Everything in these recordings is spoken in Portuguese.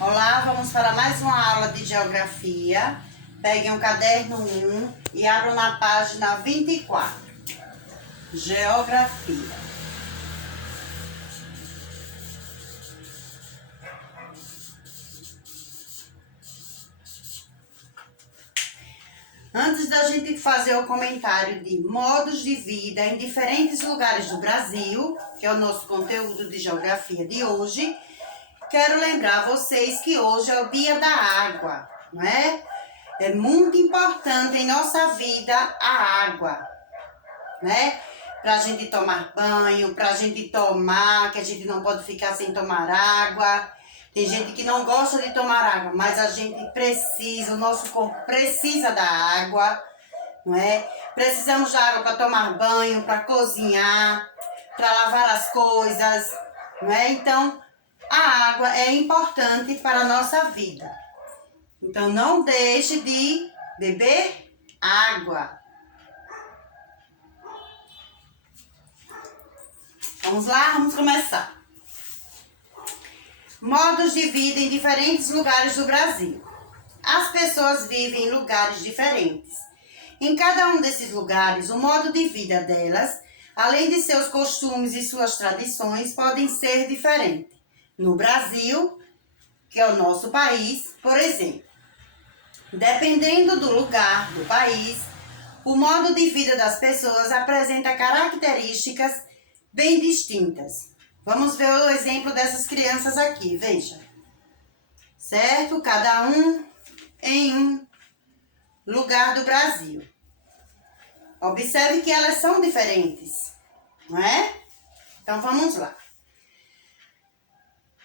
Olá, vamos para mais uma aula de geografia. Peguem o caderno 1 e abram na página 24. Geografia. Antes da gente fazer o comentário de modos de vida em diferentes lugares do Brasil, que é o nosso conteúdo de geografia de hoje, quero lembrar vocês que hoje é o Dia da Água, não é? É muito importante em nossa vida a água, né? Pra gente tomar banho, pra gente tomar, que a gente não pode ficar sem tomar água. Tem gente que não gosta de tomar água, mas a gente precisa, o nosso corpo precisa da água, não é? Precisamos da água para tomar banho, para cozinhar, para lavar as coisas, não é? Então, a água é importante para a nossa vida. Então, não deixe de beber água. Vamos lá? Vamos começar. Modos de vida em diferentes lugares do Brasil. As pessoas vivem em lugares diferentes. Em cada um desses lugares, o modo de vida delas, além de seus costumes e suas tradições, podem ser diferentes. No Brasil, que é o nosso país, por exemplo, dependendo do lugar do país, o modo de vida das pessoas apresenta características bem distintas. Vamos ver o exemplo dessas crianças aqui, veja. Certo? Cada um em um lugar do Brasil. Observe que elas são diferentes, não é? Então, vamos lá.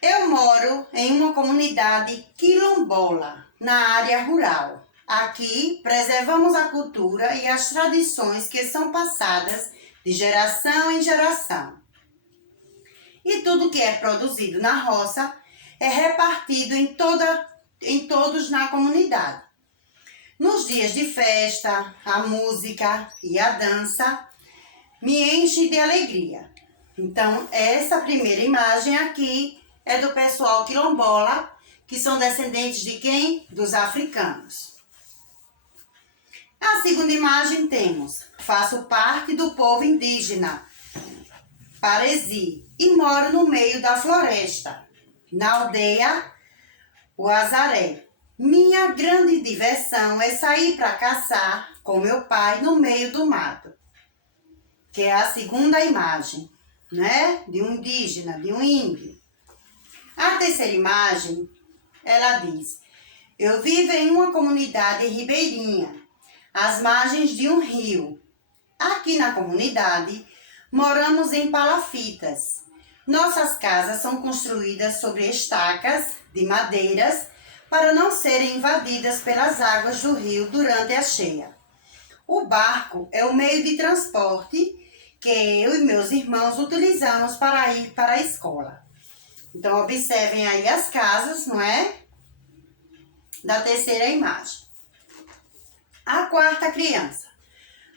Eu moro em uma comunidade quilombola, na área rural. Aqui, preservamos a cultura e as tradições que são passadas de geração em geração. E tudo que é produzido na roça é repartido em todos na comunidade. Nos dias de festa, a música e a dança me enchem de alegria. Então, essa primeira imagem aqui é do pessoal quilombola, que são descendentes de quem? Dos africanos. A segunda imagem temos: faço parte do povo indígena Paresi e moro no meio da floresta, na aldeia Uazaré. Minha grande diversão é sair para caçar com meu pai no meio do mato, que é a segunda imagem, né? De um indígena, de um índio. A terceira imagem, ela diz: eu vivo em uma comunidade ribeirinha, às margens de um rio. Aqui na comunidade, moramos em palafitas. Nossas casas são construídas sobre estacas de madeiras para não serem invadidas pelas águas do rio durante a cheia. O barco é o meio de transporte que eu e meus irmãos utilizamos para ir para a escola. Então, observem aí as casas, não é? Da terceira imagem. A quarta criança.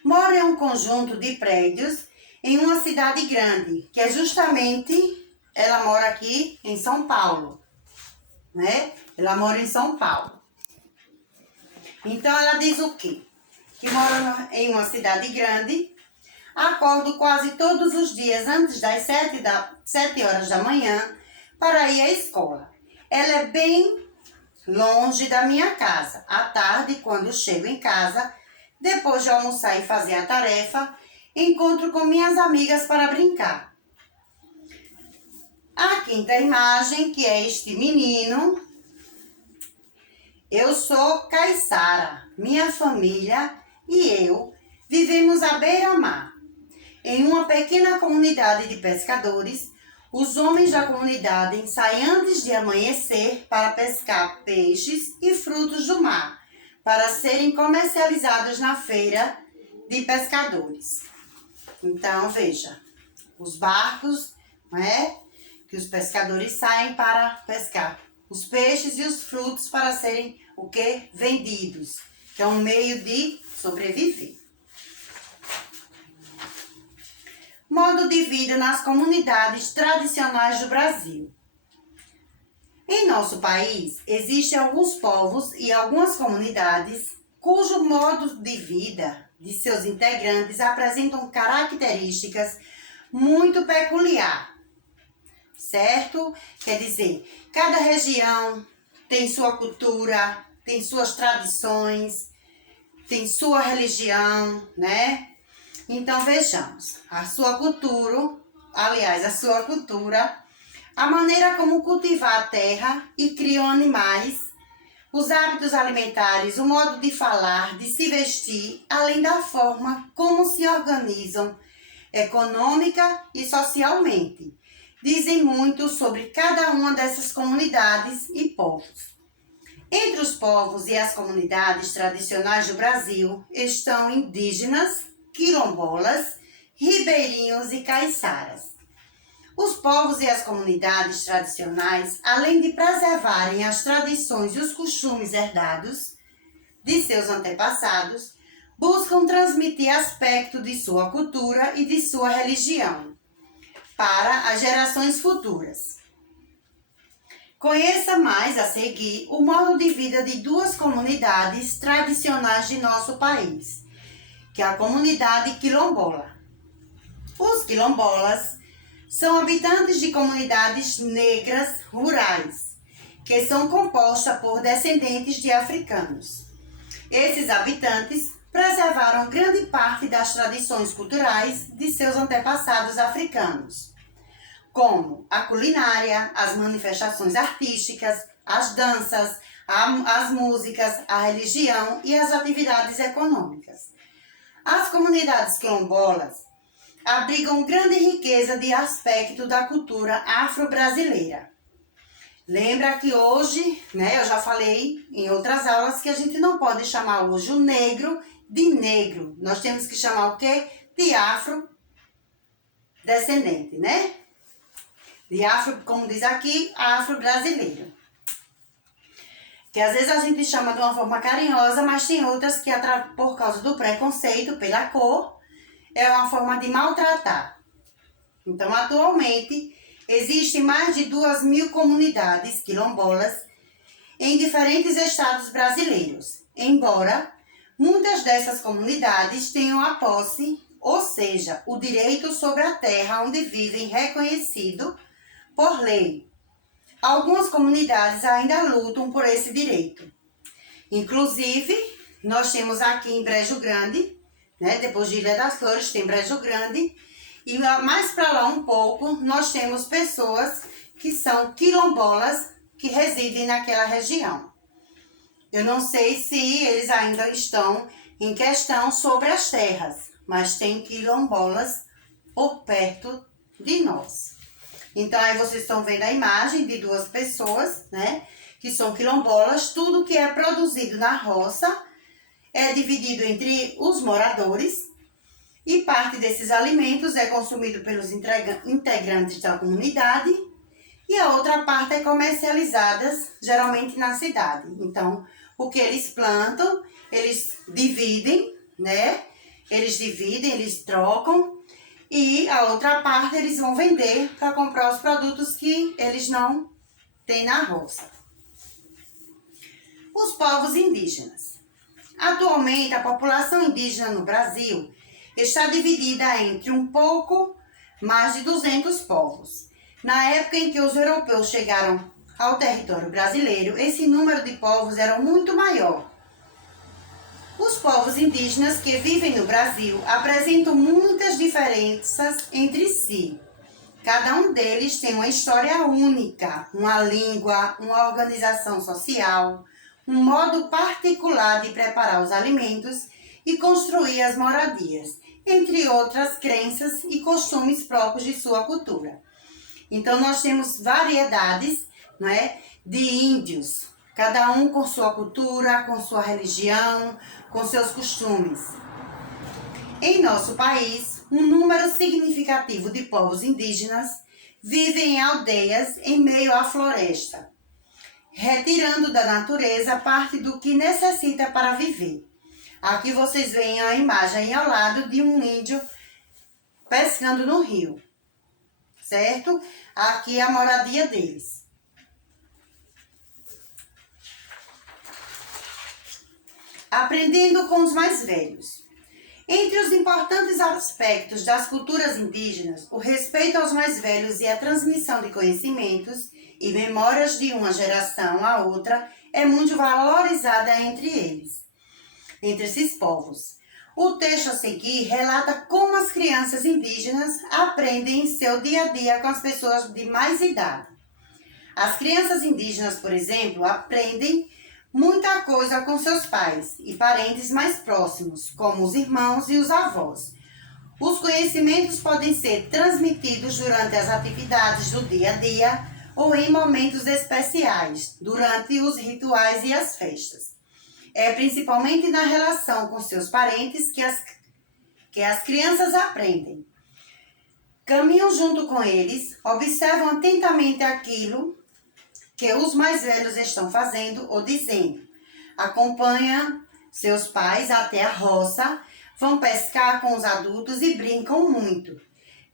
Mora em um conjunto de prédios em uma cidade grande, que é justamente, ela mora aqui em São Paulo, né? Ela mora em São Paulo. Então, ela diz o quê? Que mora em uma cidade grande, acordo quase todos os dias antes das 7 horas da manhã para ir à escola. Ela é bem longe da minha casa. À tarde, quando chego em casa, depois de almoçar e fazer a tarefa, encontro com minhas amigas para brincar. A quinta imagem, que é este menino. Eu sou caiçara. Minha família e eu vivemos à beira-mar. Em uma pequena comunidade de pescadores, os homens da comunidade saem antes de amanhecer para pescar peixes e frutos do mar, para serem comercializados na feira de pescadores. Então, veja, os barcos, né, que os pescadores saem para pescar os peixes e os frutos para serem o quê? Vendidos, que é um meio de sobreviver. Modo de vida nas comunidades tradicionais do Brasil. Em nosso país, existem alguns povos e algumas comunidades cujo modo de vida de seus integrantes apresentam características muito peculiares, certo? Quer dizer, cada região tem sua cultura, tem suas tradições, tem sua religião, né? Então vejamos, a sua cultura, a maneira como cultivar a terra e criam animais, os hábitos alimentares, o modo de falar, de se vestir, além da forma como se organizam econômica e socialmente. Dizem muito sobre cada uma dessas comunidades e povos. Entre os povos e as comunidades tradicionais do Brasil estão indígenas, quilombolas, ribeirinhos e caiçaras. Os povos e as comunidades tradicionais, além de preservarem as tradições e os costumes herdados de seus antepassados, buscam transmitir aspectos de sua cultura e de sua religião para as gerações futuras. Conheça mais a seguir o modo de vida de duas comunidades tradicionais de nosso país, que é a comunidade quilombola. Os quilombolas são habitantes de comunidades negras rurais, que são compostas por descendentes de africanos. Esses habitantes preservaram grande parte das tradições culturais de seus antepassados africanos, como a culinária, as manifestações artísticas, as danças, as músicas, a religião e as atividades econômicas. As comunidades quilombolas abrigam grande riqueza de aspecto da cultura afro-brasileira. Lembra que hoje, eu já falei em outras aulas que a gente não pode chamar hoje o negro de negro. Nós temos que chamar o quê? De afrodescendente, né? De afro, como diz aqui, afro-brasileiro. Que às vezes a gente chama de uma forma carinhosa, mas tem outras que, por causa do preconceito pela cor, é uma forma de maltratar. Então, atualmente, existem mais de 2.000 comunidades quilombolas em diferentes estados brasileiros, embora muitas dessas comunidades tenham a posse, ou seja, o direito sobre a terra onde vivem reconhecido por lei. Algumas comunidades ainda lutam por esse direito. Inclusive, nós temos aqui em Brejo Grande, depois de Ilha das Flores, tem Brejo Grande, e mais para lá um pouco, nós temos pessoas que são quilombolas que residem naquela região. Eu não sei se eles ainda estão em questão sobre as terras, mas tem quilombolas por perto de nós. Então, aí vocês estão vendo a imagem de duas pessoas, que são quilombolas. Tudo que é produzido na roça é dividido entre os moradores e parte desses alimentos é consumido pelos integrantes da comunidade e a outra parte é comercializada geralmente na cidade. Então, o que eles plantam, eles dividem, eles trocam e a outra parte eles vão vender para comprar os produtos que eles não têm na roça. Os povos indígenas. Atualmente, a população indígena no Brasil está dividida entre um pouco mais de 200 povos. Na época em que os europeus chegaram ao território brasileiro, esse número de povos era muito maior. Os povos indígenas que vivem no Brasil apresentam muitas diferenças entre si. Cada um deles tem uma história única, uma língua, uma organização social, um modo particular de preparar os alimentos e construir as moradias, entre outras crenças e costumes próprios de sua cultura. Então, nós temos variedades, de índios, cada um com sua cultura, com sua religião, com seus costumes. Em nosso país, um número significativo de povos indígenas vivem em aldeias em meio à floresta, retirando da natureza parte do que necessita para viver. Aqui vocês veem a imagem ao lado de um índio pescando no rio, certo? Aqui é a moradia deles. Aprendendo com os mais velhos. Entre os importantes aspectos das culturas indígenas, o respeito aos mais velhos e a transmissão de conhecimentos e memórias de uma geração à outra é muito valorizada entre esses povos. O texto a seguir relata como as crianças indígenas aprendem em seu dia a dia com as pessoas de mais idade. As crianças indígenas, por exemplo, aprendem muita coisa com seus pais e parentes mais próximos, como os irmãos e os avós. Os conhecimentos podem ser transmitidos durante as atividades do dia a dia ou em momentos especiais, durante os rituais e as festas. É principalmente na relação com seus parentes que as crianças aprendem. Caminham junto com eles, observam atentamente aquilo que os mais velhos estão fazendo ou dizendo. Acompanham seus pais até a roça, vão pescar com os adultos e brincam muito.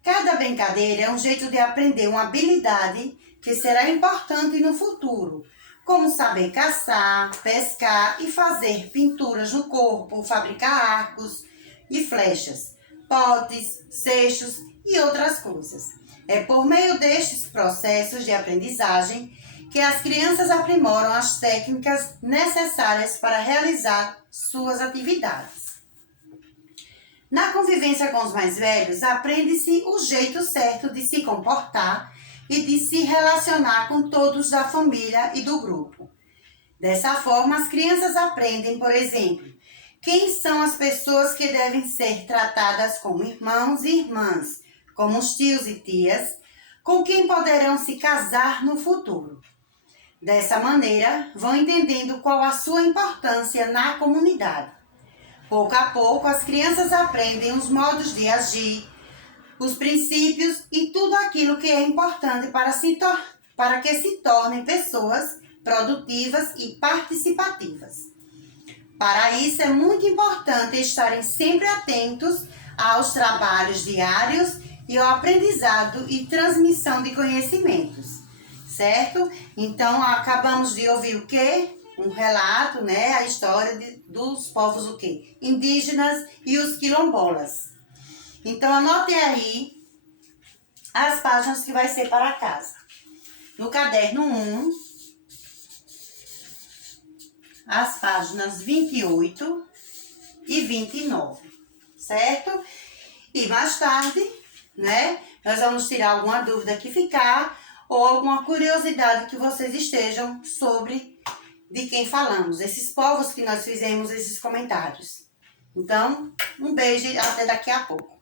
Cada brincadeira é um jeito de aprender uma habilidade que será importante no futuro, como saber caçar, pescar e fazer pinturas no corpo, fabricar arcos e flechas, potes, cestos e outras coisas. É por meio destes processos de aprendizagem que as crianças aprimoram as técnicas necessárias para realizar suas atividades. Na convivência com os mais velhos, aprende-se o jeito certo de se comportar e de se relacionar com todos da família e do grupo. Dessa forma, as crianças aprendem, por exemplo, quem são as pessoas que devem ser tratadas como irmãos e irmãs, como os tios e tias, com quem poderão se casar no futuro. Dessa maneira, vão entendendo qual a sua importância na comunidade. Pouco a pouco, as crianças aprendem os modos de agir, os princípios e tudo aquilo que é importante para que se tornem pessoas produtivas e participativas. Para isso, é muito importante estarem sempre atentos aos trabalhos diários e ao aprendizado e transmissão de conhecimentos, certo? Então, acabamos de ouvir o quê? Um relato, né? A história dos povos o quê? Indígenas e os quilombolas. Então, anotem aí as páginas que vai ser para casa. No caderno 1, as páginas 28 e 29, certo? E mais tarde, né, nós vamos tirar alguma dúvida que ficar ou alguma curiosidade que vocês estejam sobre de quem falamos, esses povos que nós fizemos esses comentários. Então, um beijo e até daqui a pouco.